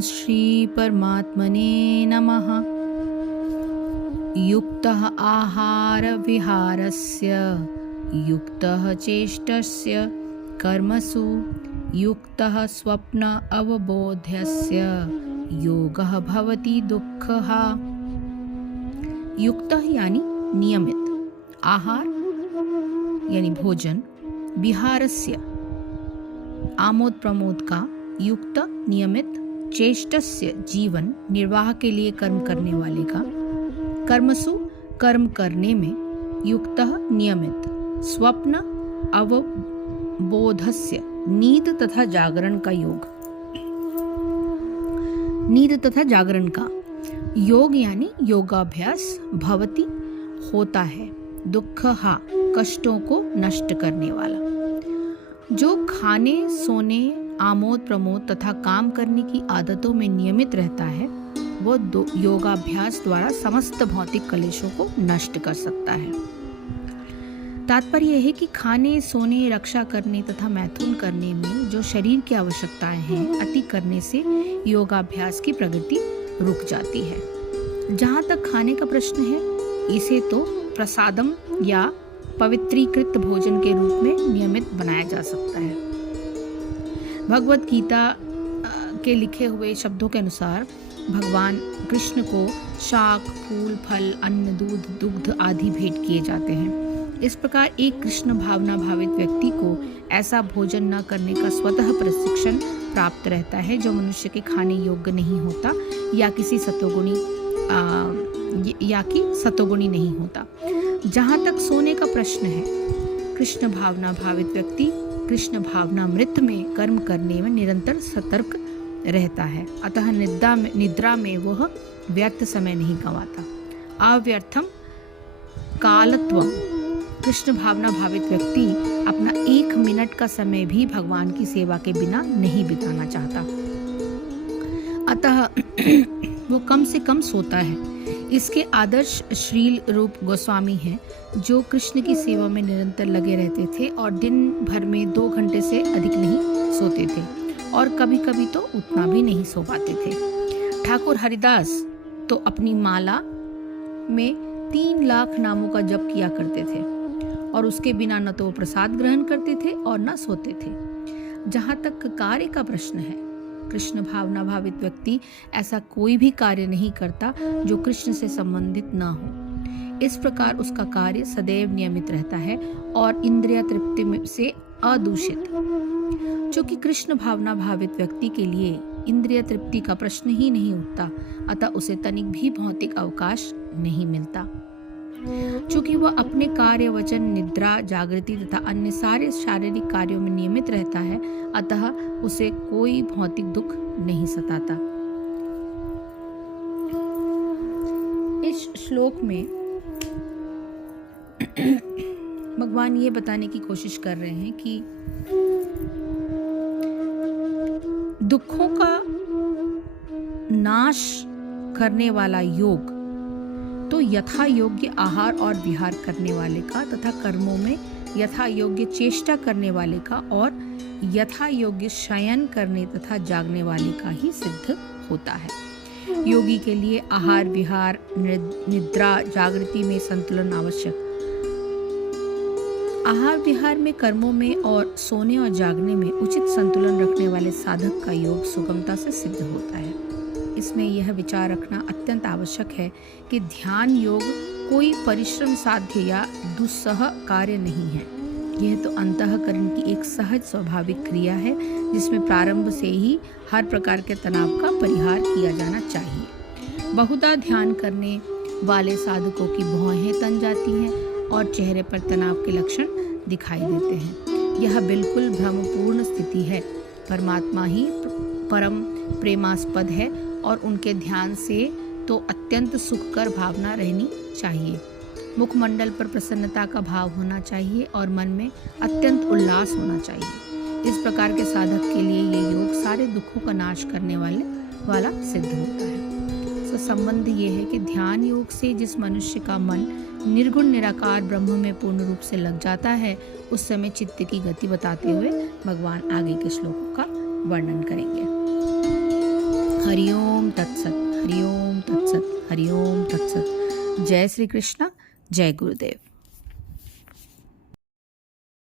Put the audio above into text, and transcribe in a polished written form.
ॐ श्री परमात्मने नमः। युक्तः आहार विहारस्य युक्तः चेष्टस्य कर्मसु युक्तः स्वप्न अवबोध्यस्य योगः भवति दुःखः। युक्तः यानी नियमित, आहार यानी भोजन, विहारस्य आमोद प्रमोद का, युक्त नियमित, चेष्टस्य जीवन निर्वाह के लिए कर्म करने वाले का, कर्मसु कर्म करने में, युक्तः नियमित, स्वप्न अवबोधस्य नींद तथा जागरण का योग, नींद तथा जागरण का योग यानी योगाभ्यास, भवति होता है, दुःखः कष्टों को नष्ट करने वाला। जो खाने सोने आमोद प्रमोद तथा काम करने की आदतों में नियमित रहता है वो योगाभ्यास द्वारा समस्त भौतिक कलेशों को नष्ट कर सकता है। तात्पर्य यह है कि खाने सोने रक्षा करने तथा मैथुन करने में जो शरीर की आवश्यकताएं हैं अति करने से योगाभ्यास की प्रगति रुक जाती है। जहाँ तक खाने का प्रश्न है, इसे तो प्रसादम या पवित्रीकृत भोजन के रूप में नियमित बनाया जा सकता है। भगवत गीता के लिखे हुए शब्दों के अनुसार भगवान कृष्ण को शाक फूल फल अन्न दूध दुग्ध आदि भेंट किए जाते हैं। इस प्रकार एक कृष्ण भावना भावित व्यक्ति को ऐसा भोजन न करने का स्वतः प्रशिक्षण प्राप्त रहता है जो मनुष्य के खाने योग्य नहीं होता या कि सतोगुणी नहीं होता। जहाँ तक सोने का प्रश्न है, कृष्ण भावना भावित व्यक्ति कृष्ण भावना मृत में कर्म करने में निरंतर सतर्क रहता है, अतः निद्रा में वह व्यर्थ समय नहीं गंवाता। अव्यर्थम कालत्वम, कृष्ण भावना भावित व्यक्ति अपना 1 मिनट का समय भी भगवान की सेवा के बिना नहीं बिताना चाहता, अतः वो कम से कम सोता है। इसके आदर्श श्रील रूप गोस्वामी हैं जो कृष्ण की सेवा में निरंतर लगे रहते थे और दिन भर में 2 घंटे से अधिक नहीं सोते थे और कभी कभी तो उतना भी नहीं सो पाते थे। ठाकुर हरिदास तो अपनी माला में 3 लाख नामों का जप किया करते थे और उसके बिना न तो वो प्रसाद ग्रहण करते थे और न सोते थे। जहाँ तक कार्य का प्रश्न है, कृष्ण भावना भावित व्यक्ति ऐसा कोई भी कार्य नहीं करता जो कृष्ण से संबंधित न हो। इस प्रकार उसका कार्य सदैव नियमित रहता है और इंद्रिय तृप्ति से अदूषित। चूंकि कृष्ण भावना भावित व्यक्ति के लिए इंद्रिय तृप्ति का प्रश्न ही नहीं उठता, अतः उसे तनिक भी भौतिक अवकाश नहीं मिलता। चूंकि वह अपने कार्य वचन निद्रा जागृति तथा अन्य सारे शारीरिक कार्यों में नियमित रहता है, अतः उसे कोई भौतिक दुख नहीं सताता। इस श्लोक में भगवान ये बताने की कोशिश कर रहे हैं कि दुखों का नाश करने वाला योग तो यथा योग्य आहार और विहार करने वाले का तथा कर्मों में यथा योग्य चेष्टा करने वाले का और यथा योग्य शयन करने तथा जागने वाले का ही सिद्ध होता है। योगी के लिए आहार विहार निद्रा जागृति में संतुलन आवश्यक। आहार विहार में कर्मों में और सोने और जागने में उचित संतुलन रखने वाले साधक का योग सुगमता से सिद्ध होता है। इसमें यह विचार रखना अत्यंत आवश्यक है कि ध्यान योग कोई परिश्रम साध्य या दुस्सह कार्य नहीं है। यह तो अंतःकरण की एक सहज स्वाभाविक क्रिया है जिसमें प्रारंभ से ही हर प्रकार के तनाव का परिहार किया जाना चाहिए। बहुधा ध्यान करने वाले साधकों की भौहें तन जाती हैं और चेहरे पर तनाव के लक्षण दिखाई देते हैं। यह बिल्कुल भ्रमपूर्ण स्थिति है। परमात्मा ही परम प्रेमास्पद है और उनके ध्यान से तो अत्यंत सुखकर भावना रहनी चाहिए। मुखमंडल पर प्रसन्नता का भाव होना चाहिए और मन में अत्यंत उल्लास होना चाहिए। इस प्रकार के साधक के लिए ये योग सारे दुखों का नाश करने वाला सिद्ध होता है। तो संबंध ये है कि ध्यान योग से जिस मनुष्य का मन निर्गुण निराकार ब्रह्म में पूर्ण रूप से लग जाता है, उस समय चित्त की गति बताते हुए भगवान आगे के श्लोकों का वर्णन करेंगे। हरिओम तत्सत, हरिओम तत्सत, हरिओम तत्सत। जय श्री कृष्ण, जय गुरुदेव।